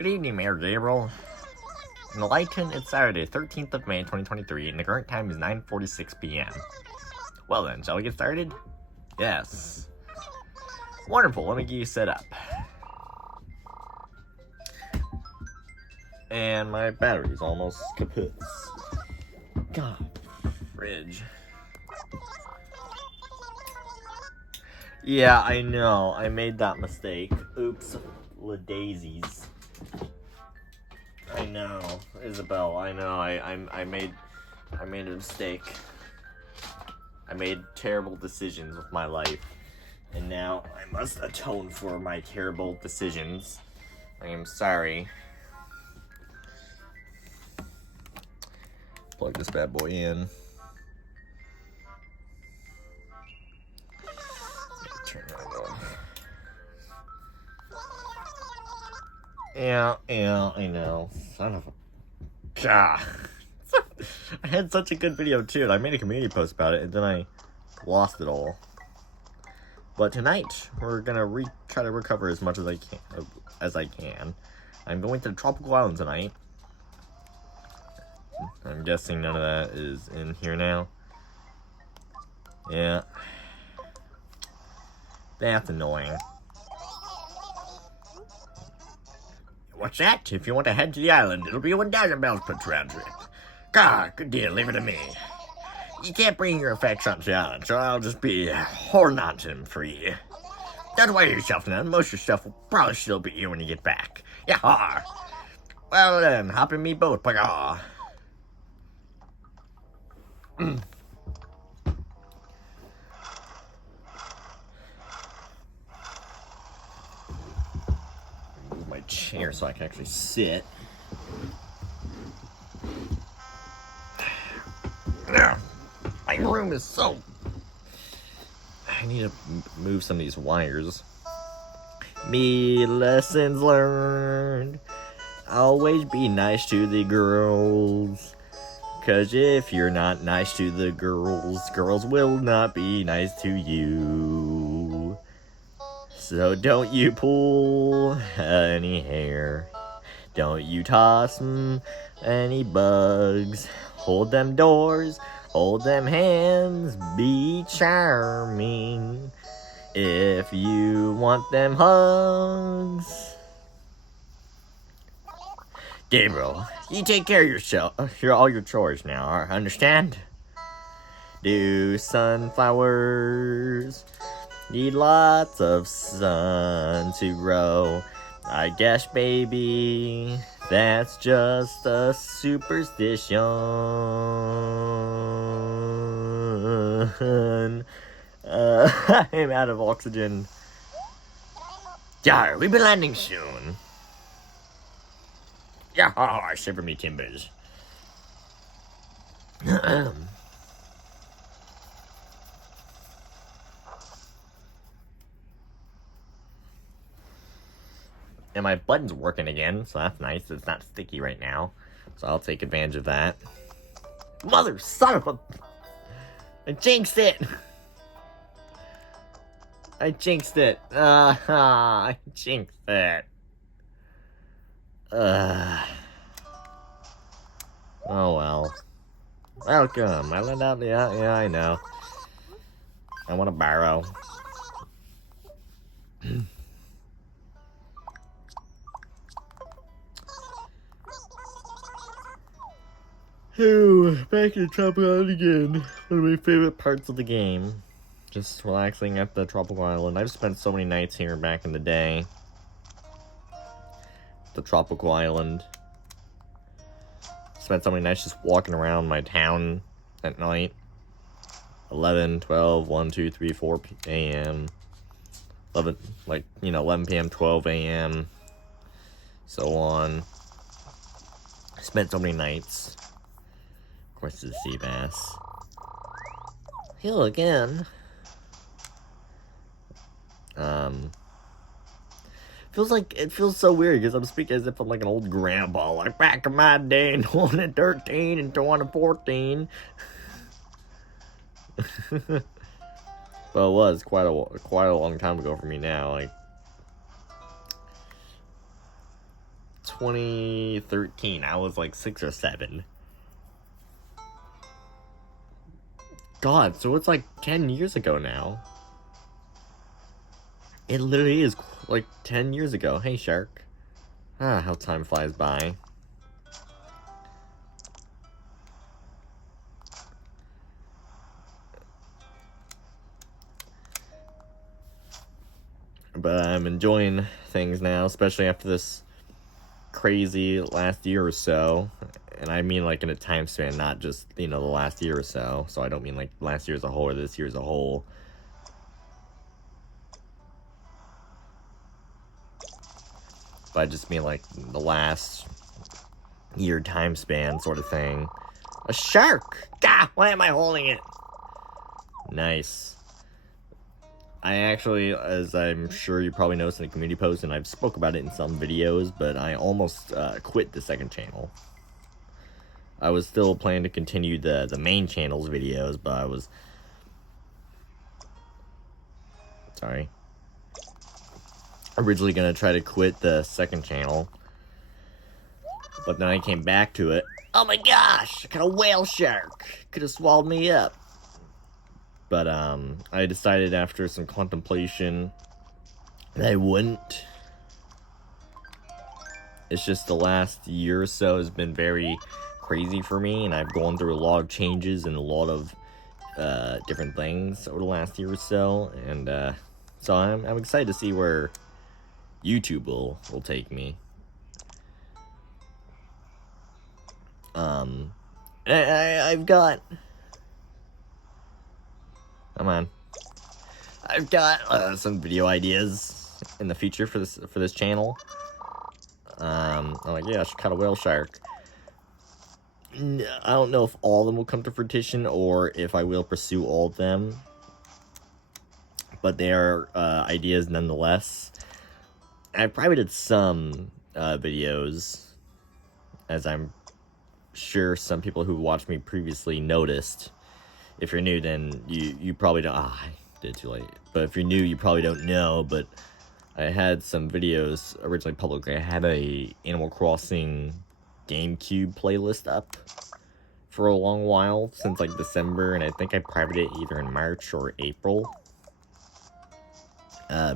Good evening, Mayor Gabriel. In Lighton, it's Saturday, 13th of May, 2023, and the current time is 9:46 p.m. Well then, shall we get started? Yes. Wonderful, let me get you set up. And my battery's almost kaput. God, fridge. Yeah, I know, I made that mistake. Oops, daisies. I know, Isabel, I know, I made a mistake. I made terrible decisions with my life, and now I must atone for my terrible decisions. I am sorry. Plug this bad boy in. Turn that on. Yeah, I know. Son of a... Gah. I had such a good video too, and I made a community post about it, and then I lost it all. But tonight, we're gonna try to recover as much as I can. I'm going to the tropical island tonight. I'm guessing none of that is in here now. Yeah. That's annoying. What's that? If you want to head to the island, it'll be 1,000 bells per round trip. God, good deal, leave it to me. You can't bring your effects onto the island, so I'll just be holding on to them for you. Don't worry yourself none, most of your stuff will probably still be here when you get back. Yah-har! Well then, hop in me boat, bugah. Move my chair so I can actually sit. My room is so... I need to move some of these wires. Me lessons learned. Always be nice to the girls. 'Cause if you're not nice to the girls, girls will not be nice to you. So don't you pull any hair. Don't you toss any bugs. Hold them doors. Hold them hands, be charming. If you want them hugs. Gabriel, you take care of yourself, all your chores now, understand? Do sunflowers need lots of sun to grow? I guess, baby, that's just a superstition. I'm out of oxygen. Yar, we'll be landing soon. Yar, shiver me timbers. And my button's working again, so that's nice. It's not sticky right now, so I'll take advantage of that. Mother son of a... I jinxed it! I jinxed it. I jinxed it. Oh well. Welcome. I let out the... Yeah, I know. I want to borrow. Ooh, back in the tropical island again. One of my favorite parts of the game. Just relaxing at the tropical island. I've spent so many nights here back in the day. The tropical island. Spent so many nights just walking around my town at night. 11, 12, 1, 2, 3, 4 a.m. 11, 11 p.m., 12 a.m. So on. Spent so many nights. Of course, the sea bass. Hello again. It feels so weird because I'm speaking as if I'm like an old grandpa, like back in my day in 2013 and 2014. Well, it was quite a long time ago for me now, like 2013. I was like 6 or 7. God, so it's like 10 years ago now. It literally is like 10 years ago. Hey, Shark. Ah, how time flies by. But I'm enjoying things now, especially after this crazy last year or so. And I mean like in a time span, not just, the last year or so. So I don't mean like last year as a whole or this year as a whole. But I just mean like the last year time span sort of thing. A shark! Gah! Why am I holding it? Nice. I actually, as I'm sure you probably noticed in the community post, and I've spoke about it in some videos, but I almost quit the second channel. I was still planning to continue the main channel's videos, but I was... Sorry. Originally gonna try to quit the second channel, but then I came back to it. Oh my gosh! I got a whale shark! Could have swallowed me up. But I decided after some contemplation that I wouldn't. It's just the last year or so has been very crazy for me, and I've gone through a lot of changes and a lot of different things over the last year or so, and so I'm excited to see where YouTube will take me. I've got... Come on. I've got some video ideas in the future for this channel. I'm like, yeah, I should cut a whale shark. I don't know if all of them will come to fruition or if I will pursue all of them, but they are ideas nonetheless. I probably did some videos, as I'm sure some people who watched me previously noticed. If you're new, then you probably don't... I did too late. But if you're new, you probably don't know, but I had some videos originally publicly. I had a Animal Crossing GameCube playlist up for a long while, since like December, and I think I privated it either in March or April,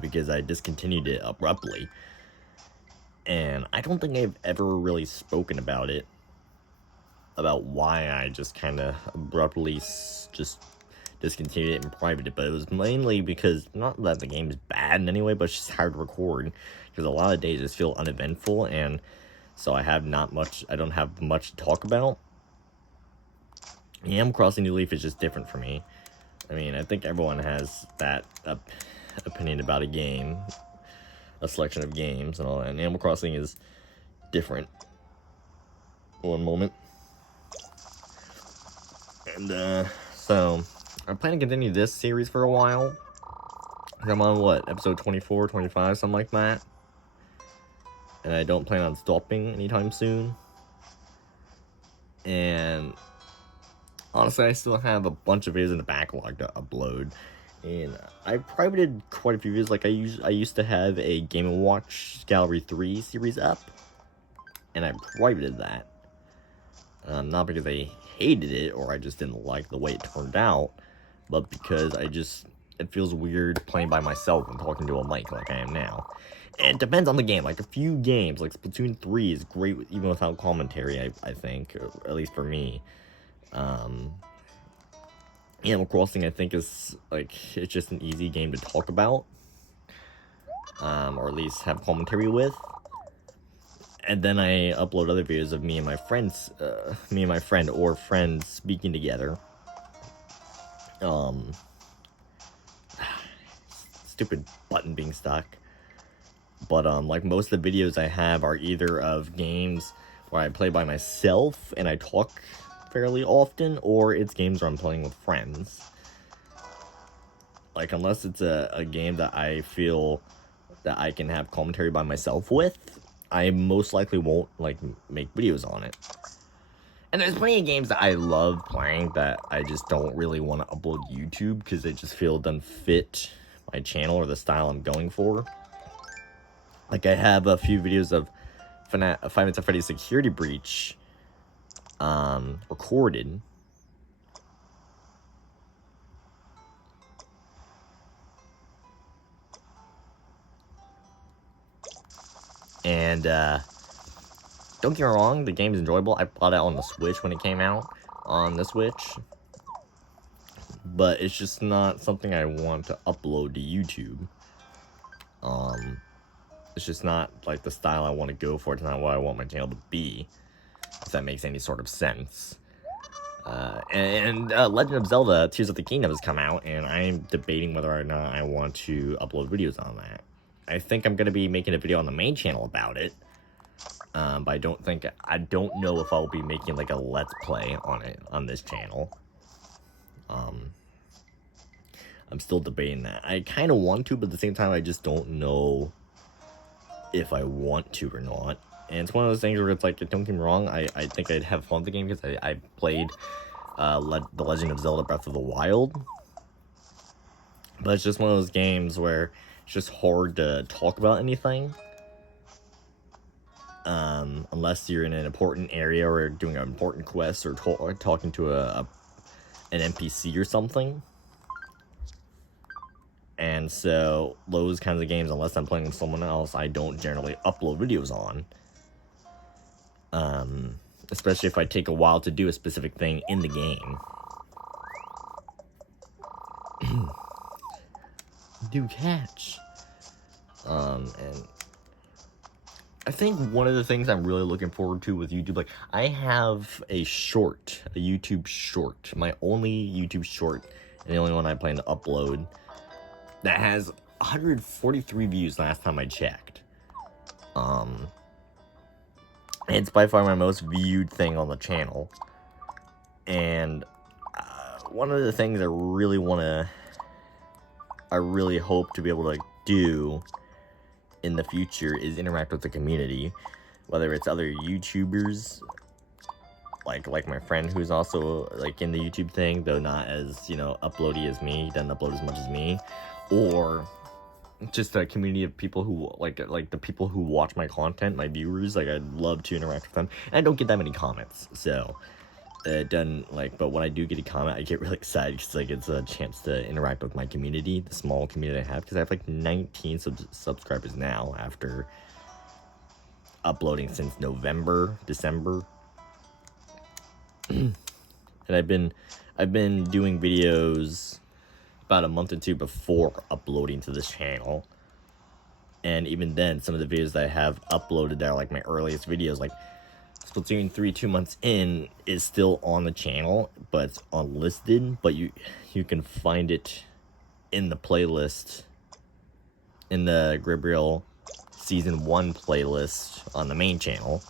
because I discontinued it abruptly. And I don't think I've ever really spoken about it, about why I just kind of abruptly just discontinued it and privated it, but it was mainly because, not that the game's bad in any way, but it's just hard to record, because a lot of days just feel uneventful, and so I don't have much to talk about. Animal Crossing New Leaf is just different for me. I mean, I think everyone has that opinion about a game, a selection of games and all that, and Animal Crossing is different. One moment. And, so, I'm planning to continue this series for a while. I'm on, what, episode 24, 25, something like that. And I don't plan on stopping anytime soon. And honestly, I still have a bunch of videos in the backlog to upload. And I privated quite a few videos. Like, I used to have a Game & Watch Gallery 3 series up. And I privated that. Not because I hated it or I just didn't like the way it turned out, but because it feels weird playing by myself and talking to a mic like I am now. And it depends on the game. Like, a few games, like Splatoon 3 is great even without commentary, I think, at least for me. Animal Crossing, I think, is, like, it's just an easy game to talk about, or at least have commentary with. And then I upload other videos of me and my friend or friends speaking together. Stupid button being stuck. But, like, most of the videos I have are either of games where I play by myself and I talk fairly often, or it's games where I'm playing with friends. Like, unless it's a game that I feel that I can have commentary by myself with, I most likely won't, like, make videos on it. And there's plenty of games that I love playing that I just don't really want to upload to YouTube because they just feel doesn't fit my channel or the style I'm going for. Like, I have a few videos of Five Nights at Freddy's Security Breach recorded. And don't get me wrong, the game is enjoyable. I bought it on the Switch when it came out on the Switch, but it's just not something I want to upload to YouTube. It's just not like the style I want to go for. It's not what I want my channel to be, if that makes any sort of sense. And Legend of Zelda Tears of the Kingdom has come out, and I'm debating whether or not I want to upload videos on that. I think I'm going to be making a video on the main channel about it, but I don't know if I'll be making like a Let's Play on it on this channel. I'm still debating that. I kind of want to, but at the same time, I just don't know if I want to or not. And it's one of those things where it's like, don't get me wrong, I think I'd have fun with the game because I played The Legend of Zelda Breath of the Wild. But it's just one of those games where it's just hard to talk about anything. Unless you're in an important area or doing an important quest or talking to an NPC or something. And so, those kinds of games, unless I'm playing with someone else, I don't generally upload videos on. Especially if I take a while to do a specific thing in the game. Do catch. And I think one of the things I'm really looking forward to with YouTube, like, I have a YouTube short, my only YouTube short, and the only one I plan to upload, that has 143 views last time I checked. It's by far my most viewed thing on the channel. And one of the things I really hope to be able to do in the future is interact with the community, whether it's other YouTubers, like my friend who's also like in the YouTube thing, though not as, you know, uploady as me, he doesn't upload as much as me, or just a community of people who like the people who watch my content, my viewers. Like, I'd love to interact with them. And I don't get that many comments, so it doesn't, like, but when I do get a comment, I get really excited because, like, it's a chance to interact with my community, the small community I have, because I have like 19 subscribers now after uploading since December. And I've been doing videos about a month or two before uploading to this channel. And even then, some of the videos that I have uploaded that are like my earliest videos, like Splatoon 3 2 months in, is still on the channel, but it's unlisted. But you can find it in the playlist, in the Gabriel Season 1 playlist on the main channel.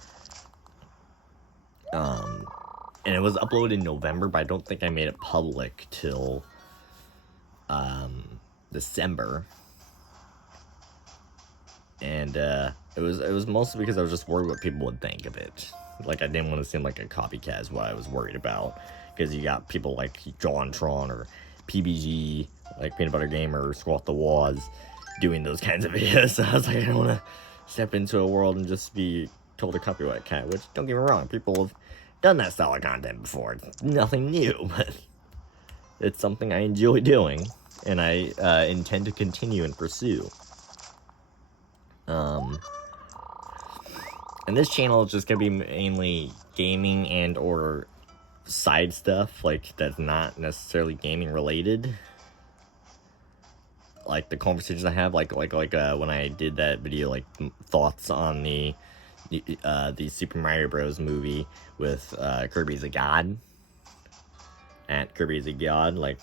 And it was uploaded in November, but I don't think I made it public till December. And it was mostly because I was just worried what people would think of it. Like, I didn't want to seem like a copycat is what I was worried about, because you got people like JohnTron or PBG, like Peanut Butter Gamer or Squat the Waz, doing those kinds of videos. So I was like, I don't want to step into a world and just be told a copyright cat, which, don't get me wrong, people have done that style of content before. It's nothing new, but it's something I enjoy doing, and I intend to continue and pursue. And this channel is just gonna be mainly gaming and or side stuff, like, that's not necessarily gaming related. Like the conversations I have, like when I did that video, like thoughts on the Super Mario Bros. Movie with Kirby's a God. At Kirby's a God, like,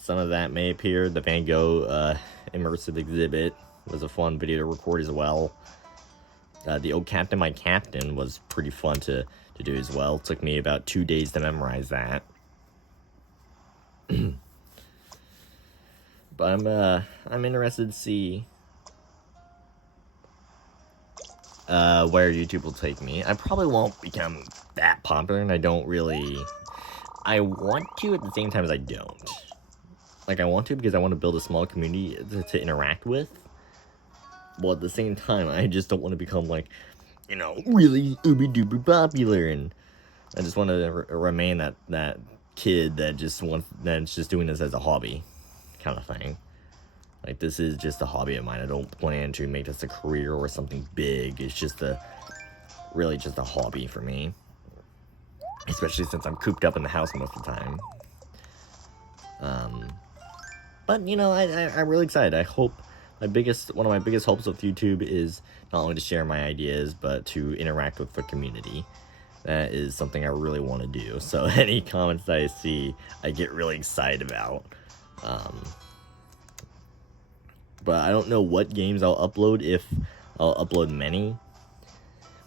some of that may appear. The Van Gogh immersive exhibit was a fun video to record as well. The Oh Captain, My Captain was pretty fun to do as well. It took me about 2 days to memorize that. But I'm interested to see where YouTube will take me. I probably won't become that popular, and I want to at the same time as I don't. Like, I want to because I want to build a small community to interact with. Well, at the same time, I just don't want to become, like, you know, really uber duper popular, and I just want to remain that kid that's just doing this as a hobby, kind of thing. Like, this is just a hobby of mine. I don't plan to make this a career or something big. It's just really just a hobby for me, especially since I'm cooped up in the house most of the time. But you know, I'm really excited. I hope one of my biggest hopes with YouTube is not only to share my ideas, but to interact with the community. That is something I really want to do. So any comments that I see, I get really excited about. But I don't know what games I'll upload, if I'll upload many.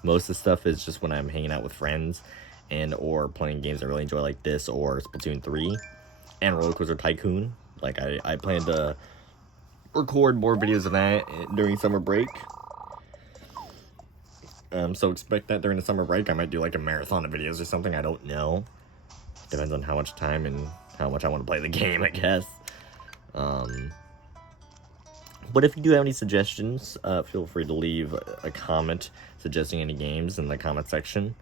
Most of the stuff is just when I'm hanging out with friends and or playing games I really enjoy, like this or Splatoon 3 and Roller Coaster Tycoon. Like, I plan to record more videos of that during summer break. So expect that during the summer break. I might do like a marathon of videos or something. I don't know. Depends on how much time and how much I want to play the game, I guess. But if you do have any suggestions, feel free to leave a comment suggesting any games in the comment section.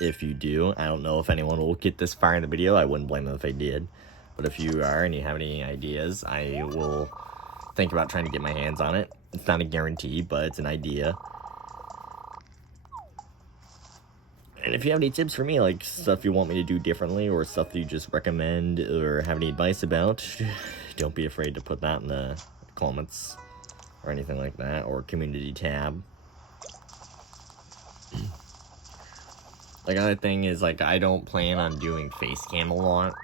If you do, I don't know if anyone will get this far in the video. I wouldn't blame them if they did. But if you are and you have any ideas, I will think about trying to get my hands on it. It's not a guarantee, but it's an idea. And if you have any tips for me, like stuff you want me to do differently or stuff you just recommend or have any advice about, don't be afraid to put that in the comments or anything like that, or community tab. Like, another thing is, like, I don't plan on doing face cam a lot.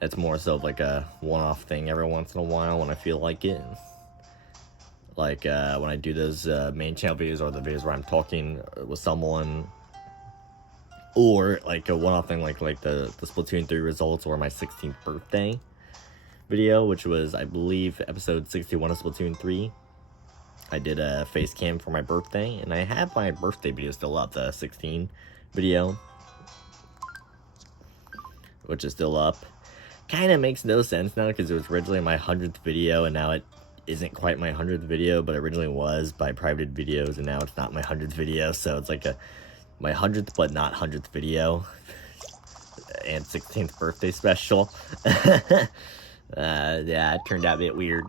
It's more so like a one-off thing every once in a while when I feel like it. Like, when I do those main channel videos or the videos where I'm talking with someone. Or, like, a one-off thing like the Splatoon 3 results or my 16th birthday video, which was, I believe, episode 61 of Splatoon 3. I did a face cam for my birthday, and I have my birthday video still up, the 16 video, which is still up. Kind of makes no sense now, because it was originally my 100th video, and now it isn't quite my 100th video, but it originally was by private videos, and now it's not my 100th video, so it's like my 100th but not 100th video, and 16th birthday special. Yeah, it turned out a bit weird,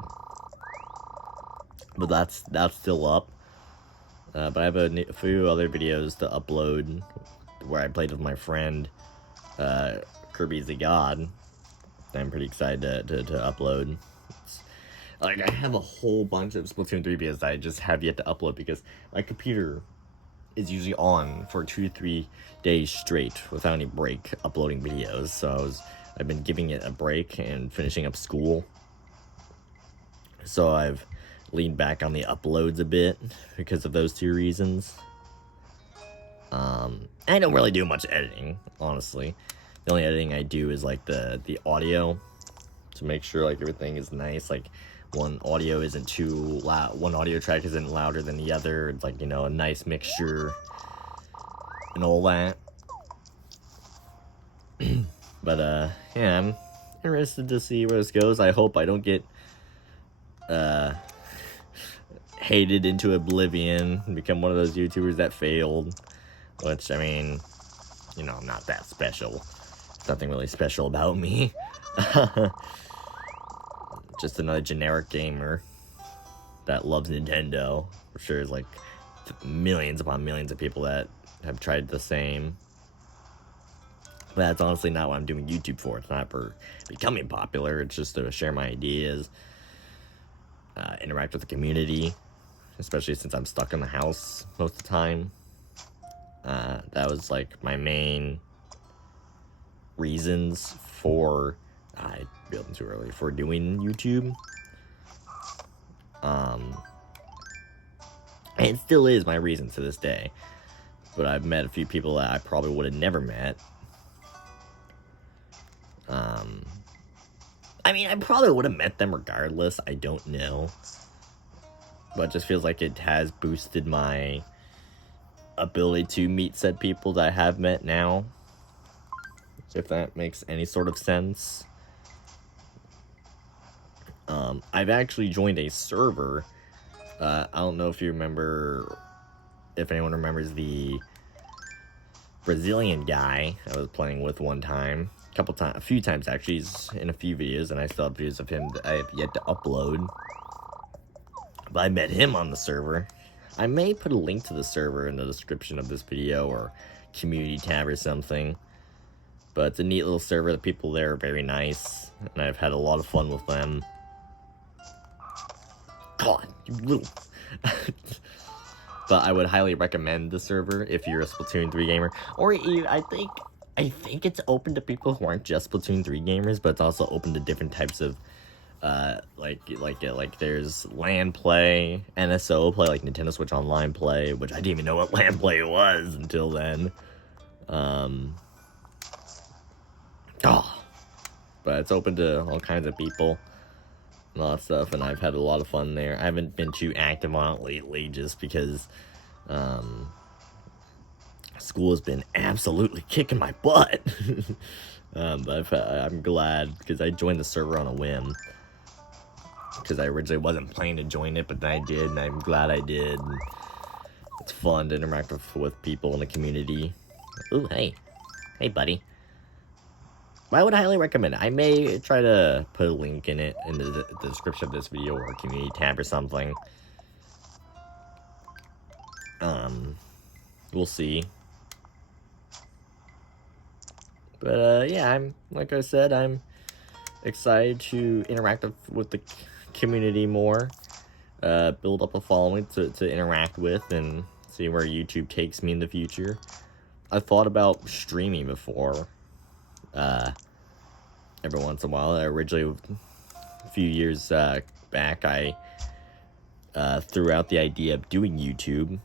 but that's still up. But I have a few other videos to upload where I played with my friend Kirby's the God. I'm pretty excited to upload. Like, I have a whole bunch of Splatoon 3 videos that I just have yet to upload because my computer is usually on for 2 to 3 days straight without any break uploading videos. So I've been giving it a break and finishing up school. So I've leaned back on the uploads a bit because of those two reasons. I don't really do much editing, honestly. The only editing I do is like the audio to make sure like everything is nice. Like, one audio isn't too loud, one audio track isn't louder than the other. It's like, you know, a nice mixture and all that. But yeah, I'm interested to see where this goes. I hope I don't get hated into oblivion and become one of those YouTubers that failed. Which, I mean, you know, I'm not that special. There's nothing really special about me. Just another generic gamer that loves Nintendo. For sure, there's like millions upon millions of people that have tried the same. But that's honestly not what I'm doing YouTube for. It's not for becoming popular. It's just to share my ideas, interact with the community, especially since I'm stuck in the house most of the time. That was like my main reasons for building too early for doing YouTube. And it still is my reason to this day. But I've met a few people that I probably would have never met. I mean, I probably would have met them regardless. I don't know. But it just feels like it has boosted my ability to meet said people that I have met now. If that makes any sort of sense. I've actually joined a server I don't know if you remember, if anyone remembers the Brazilian guy I was playing with one time. A few times actually. He's in a few videos, and I still have videos of him that I have yet to upload. But I met him on the server. I may put a link to the server in the description of this video, or community tab or something. But it's a neat little server. The people there are very nice, and I've had a lot of fun with them. God, you little... But I would highly recommend the server if you're a Splatoon 3 gamer. Or even, I think it's open to people who aren't just Splatoon 3 gamers, but it's also open to different types of like there's LAN play, NSO play, like Nintendo Switch Online play, which I didn't even know what LAN play was until then. But it's open to all kinds of people and all that stuff, and I've had a lot of fun there. I haven't been too active on it lately, just because school has been absolutely kicking my butt. But I'm glad, because I joined the server on a whim, because I originally wasn't planning to join it, but then I did, and I'm glad I did. It's fun to interact with people in the community. Ooh, hey, buddy. I would highly recommend it. I may try to put a link in it in the description of this video, or a community tab or something. We'll see. But yeah, like I said, I'm excited to interact with the community more, build up a following to interact with, and see where YouTube takes me in the future. I thought about streaming before. Every once in a while. Originally, a few years back, I threw out the idea of doing YouTube.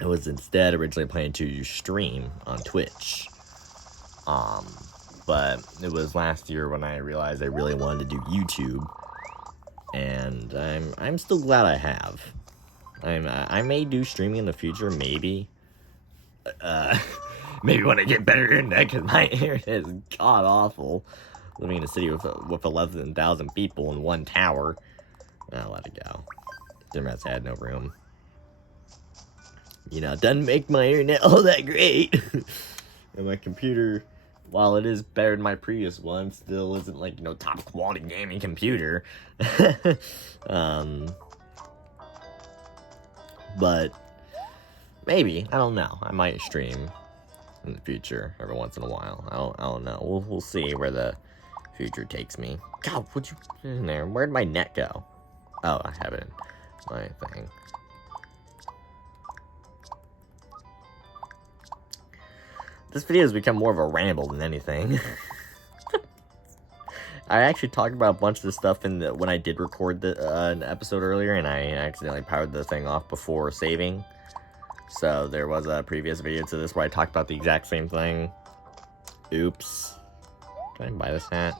I was instead originally planning to stream on Twitch. But it was last year when I realized I really wanted to do YouTube, and I'm still glad I have. I may do streaming in the future, maybe. Maybe when I get better internet, because my internet is god awful. Living in a city with 11,000 people in one tower. I'll let it go. Internet's had no room. You know, it doesn't make my internet all that great. And my computer, while it is better than my previous one, still isn't like, you know, top quality gaming computer. But maybe, I don't know. I might stream in the future every once in a while. I don't know. We'll see where the future takes me. God, would you put it in there? Where'd my net go? Oh, I have it in my thing. This video has become more of a ramble than anything. I actually talked about a bunch of this stuff when I did record an episode earlier, and I accidentally powered the thing off before saving. So there was a previous video to this where I talked about the exact same thing. Oops. Can I buy this hat?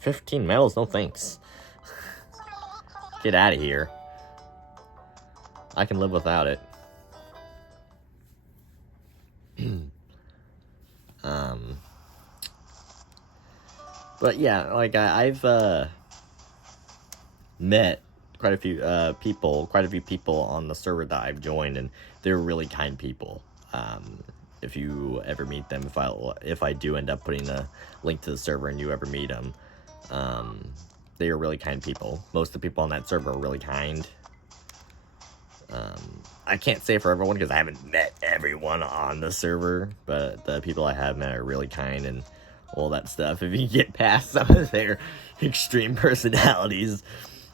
15 medals? No thanks. Get out of here. I can live without it. But yeah, like I've met quite a few people on the server that I've joined, and they're really kind people. If you ever meet them, if I do end up putting a link to the server and you ever meet them, they are really kind people. Most of the people on that server are really kind. I can't say for everyone because I haven't met everyone on the server, but the people I have met are really kind and all that stuff. If you get past some of their extreme personalities,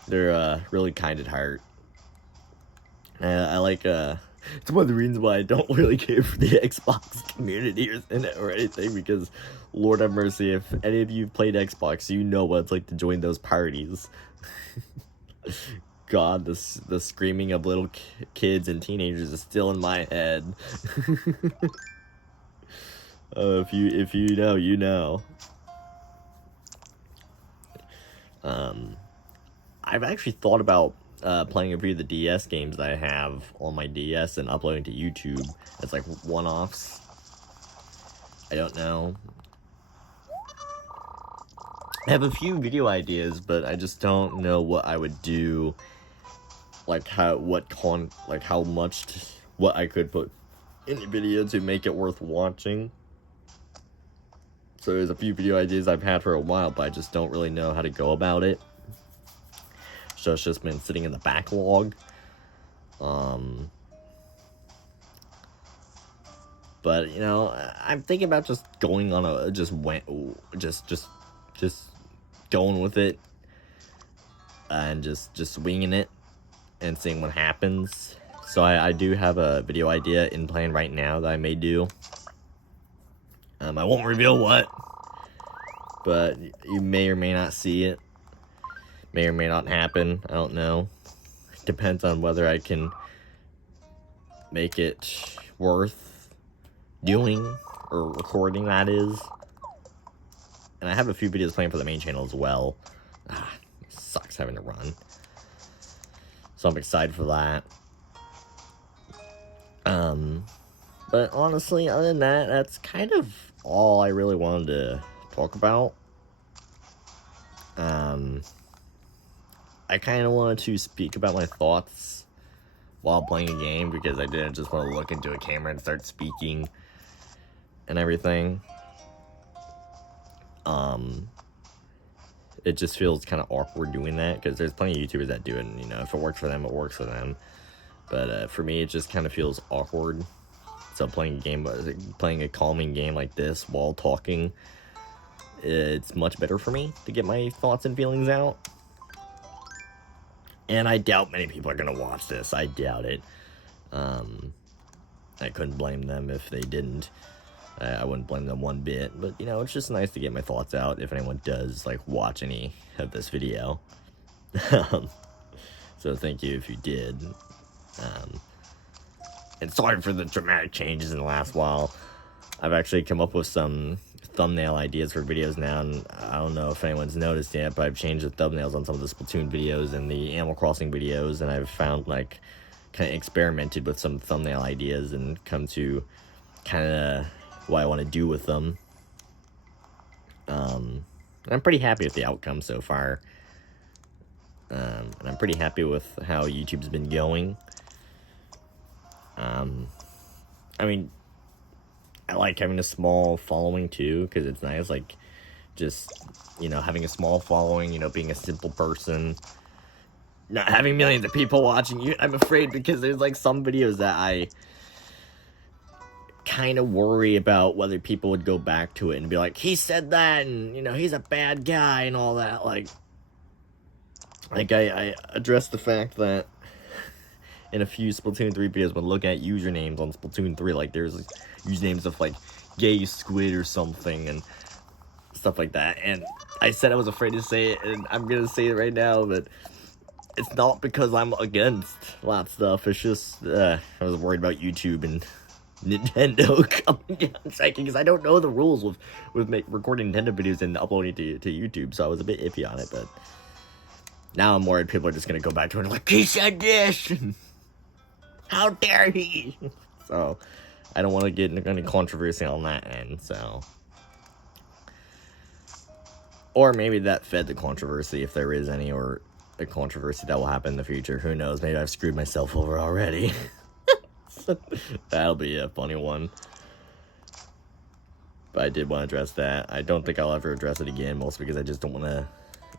they're really kind at heart. I like it's one of the reasons why I don't really care for the Xbox community or anything, because Lord have mercy, if any of you played Xbox, you know what it's like to join those parties. God, the screaming of little kids and teenagers is still in my head. If you know, you know. I've actually thought about playing a few of the DS games that I have on my DS and uploading to YouTube as like one-offs. I don't know. I have a few video ideas, but I just don't know what I would do like how much what I could put in the video to make it worth watching. So there's a few video ideas I've had for a while, but I just don't really know how to go about it. So it's just been sitting in the backlog. But you know, I'm thinking about just going on a just going with it and just winging it and seeing what happens. So I do have a video idea in plan right now that I may do. I won't reveal what, but you may or may not see it. May or may not happen. I don't know. Depends on whether I can make it worth doing or recording, that is. And I have a few videos planned for the main channel as well. It sucks having to run. So I'm excited for that. But honestly, other than that, that's kind of all I really wanted to talk about. I kind of wanted to speak about my thoughts while playing a game, because I didn't just want to look into a camera and start speaking and everything. It just feels kind of awkward doing that, because there's plenty of YouTubers that do it, and you know, if it works for them, it works for them. But for me, it just kind of feels awkward. So playing a calming game like this while talking, it's much better for me to get my thoughts and feelings out. And I doubt many people are gonna watch this. I doubt it. I couldn't blame them if they didn't. I wouldn't blame them one bit. But you know, it's just nice to get my thoughts out if anyone does like watch any of this video. So thank you if you did. And sorry for the dramatic changes in the last while. I've actually come up with some thumbnail ideas for videos now, and I don't know if anyone's noticed yet, but I've changed the thumbnails on some of the Splatoon videos and the Animal Crossing videos, and I've found, like, kind of experimented with some thumbnail ideas and come to kind of what I want to do with them. And I'm pretty happy with the outcome so far. And I'm pretty happy with how YouTube's been going. I mean, I like having a small following too, because it's nice, like, just, you know, having a small following, you know, being a simple person, not having millions of people watching you. I'm afraid, because there's, like, some videos that I kind of worry about whether people would go back to it and be like, he said that, and, you know, he's a bad guy and all that. Like I addressed the fact that in a few Splatoon 3 videos, when looking at usernames on Splatoon 3, like, there's like, usernames of, like, gay squid or something and stuff like that. And I said I was afraid to say it, and I'm gonna say it right now, but it's not because I'm against a lot of stuff. It's just, I was worried about YouTube and Nintendo coming down striking, because I don't know the rules with recording Nintendo videos and uploading to YouTube, so I was a bit iffy on it. But now I'm worried people are just gonna go back to it and like, he said this! How dare he? So, I don't want to get into any controversy on that end, so. Or maybe that fed the controversy, if there is any, or a controversy that will happen in the future. Who knows? Maybe I've screwed myself over already. That'll be a funny one. But I did want to address that. I don't think I'll ever address it again, mostly because I just don't want to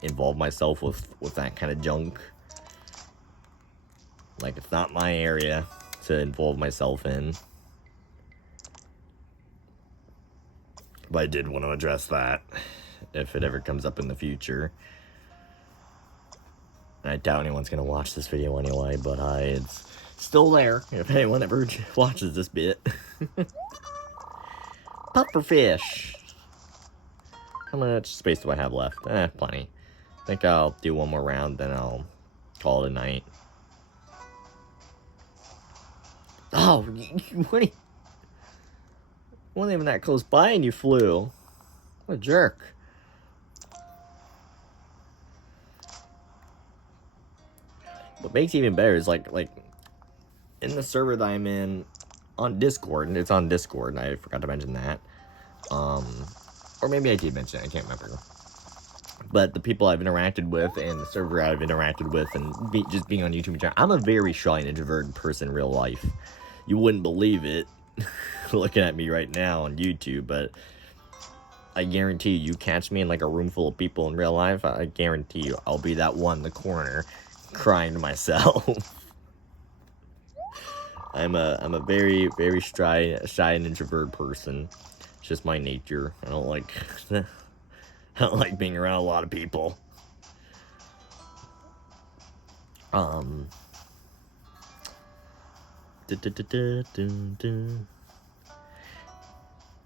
involve myself with that kind of junk. Like, it's not my area to involve myself in. But I did want to address that if it ever comes up in the future. And I doubt anyone's going to watch this video anyway, but it's still there if anyone ever watches this bit. Pufferfish. How much space do I have left? Plenty. I think I'll do one more round, then I'll call it a night. Oh, you weren't even that close by and you flew. What a jerk. What makes it even better is like in the server that I'm in on Discord, and it's on Discord, and I forgot to mention that. Or maybe I did mention it, I can't remember. But the people I've interacted with and the server I've interacted with and just being on YouTube in general, I'm a very shy and introverted person in real life. You wouldn't believe it looking at me right now on YouTube, but I guarantee you catch me in like a room full of people in real life, I guarantee you I'll be that one in the corner crying to myself. I'm a very, very shy and introverted person. It's just my nature. I don't like being around a lot of people. And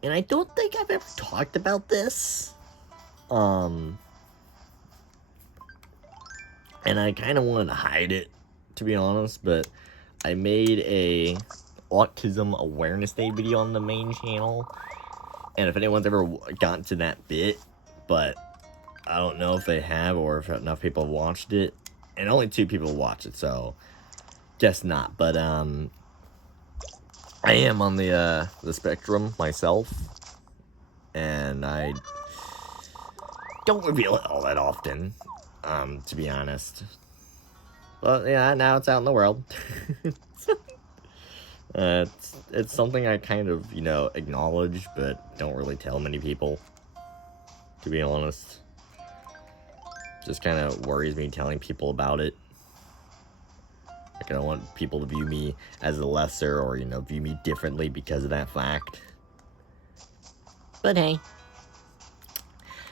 I don't think I've ever talked about this. And I kind of wanted to hide it, to be honest, but I made a Autism Awareness Day video on the main channel. And if anyone's ever gotten to that bit, but I don't know if they have or if enough people have watched it. And only 2 people watch it, so guess not. But I am on the spectrum myself, and I don't reveal it all that often, to be honest. But yeah, now it's out in the world. It's something I kind of, acknowledge, but don't really tell many people, to be honest. Just kind of worries me telling people about it. Like, I don't want people to view me as a lesser or, view me differently because of that fact. But hey,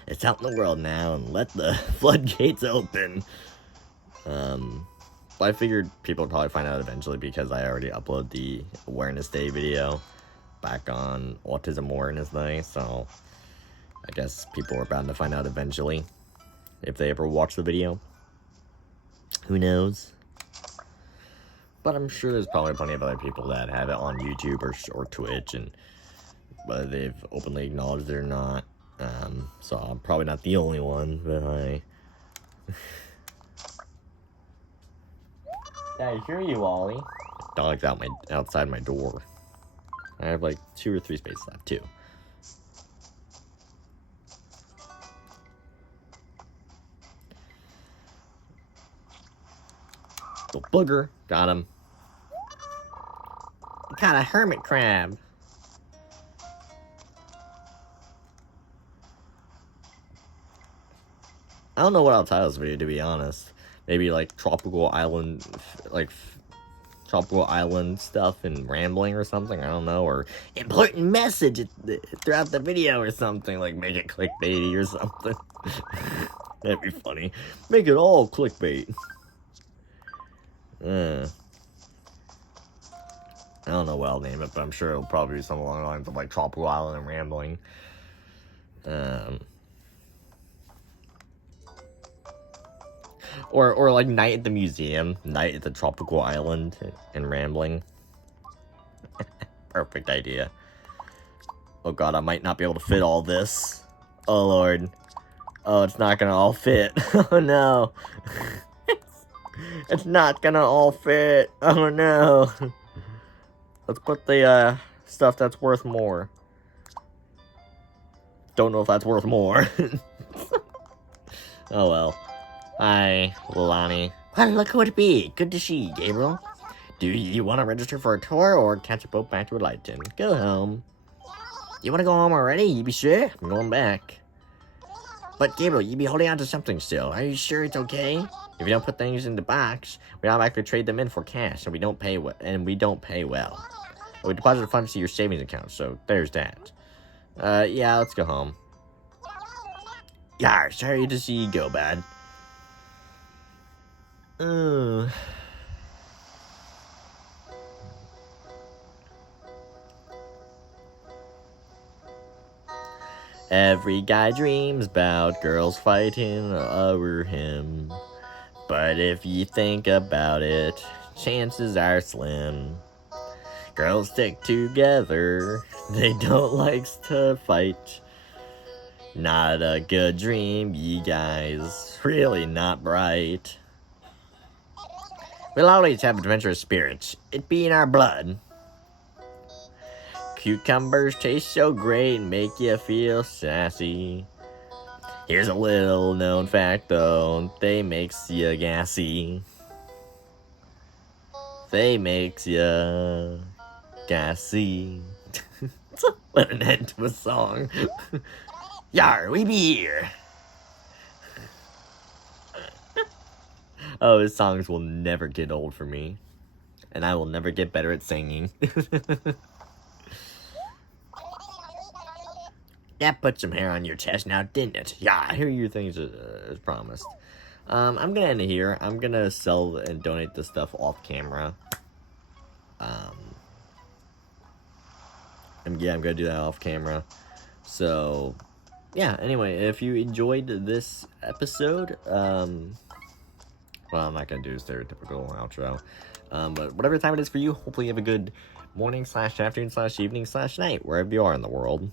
it's out in the world now, and let the floodgates open. I figured people would probably find out eventually because I already uploaded the Awareness Day video back on Autism Awareness Day, so I guess people are bound to find out eventually if they ever watch the video. Who knows? But I'm sure there's probably plenty of other people that have it on YouTube or Twitch, and whether they've openly acknowledged it or not. So I'm probably not the only one, but I hear you, Ollie. Dog's outside my door. I have like 2 or 3 spaces left, 2. Little booger, got him. Got a hermit crab. I don't know what I'll title this video, to be honest. Maybe like tropical island stuff and rambling or something. I don't know, or important message throughout the video or something. Like make it clickbaity or something. That'd be funny. Make it all clickbait. I don't know what I'll name it, but I'm sure it'll probably be something along the lines of like tropical island and rambling. Or like night at the museum, night at the tropical island, and rambling. Perfect idea. Oh god, I might not be able to fit all this. Oh lord. Oh, it's not gonna all fit. Oh no. It's not gonna all fit. Oh no. Let's put the stuff that's worth more. Don't know if that's worth more. Oh well. Hi, Lonnie. Well, look who it be. Good to see you, Gabriel. Do you want to register for a tour or catch a boat back to Lighton? Go home. You want to go home already? You be sure? I'm going back. But Gabriel, you be holding on to something still. Are you sure it's okay? If you don't put things in the box, we automatically trade them in for cash, and we don't pay well. We deposit the funds to your savings account, so there's that. Yeah, let's go home. Yar, sorry to see you go, bad. Every guy dreams about girls fighting over him. But if you think about it, chances are slim. Girls stick together, they don't like to fight. Not a good dream, you guys, really not bright. We'll always have adventurous spirits, it be in our blood. Cucumbers taste so great and make you feel sassy. Here's a little known fact though, they makes ya gassy. They makes ya gassy. Let an end to a song. Yar, we be here. Oh, his songs will never get old for me. And I will never get better at singing. That put some hair on your chest now, didn't it? Yeah, I hear your things as promised. I'm gonna end it here. I'm gonna sell and donate this stuff off camera. I'm gonna do that off camera. So, yeah, anyway, if you enjoyed this episode, well, I'm not gonna do a stereotypical outro. But whatever time it is for you, hopefully you have a good morning / afternoon / evening / night, wherever you are in the world.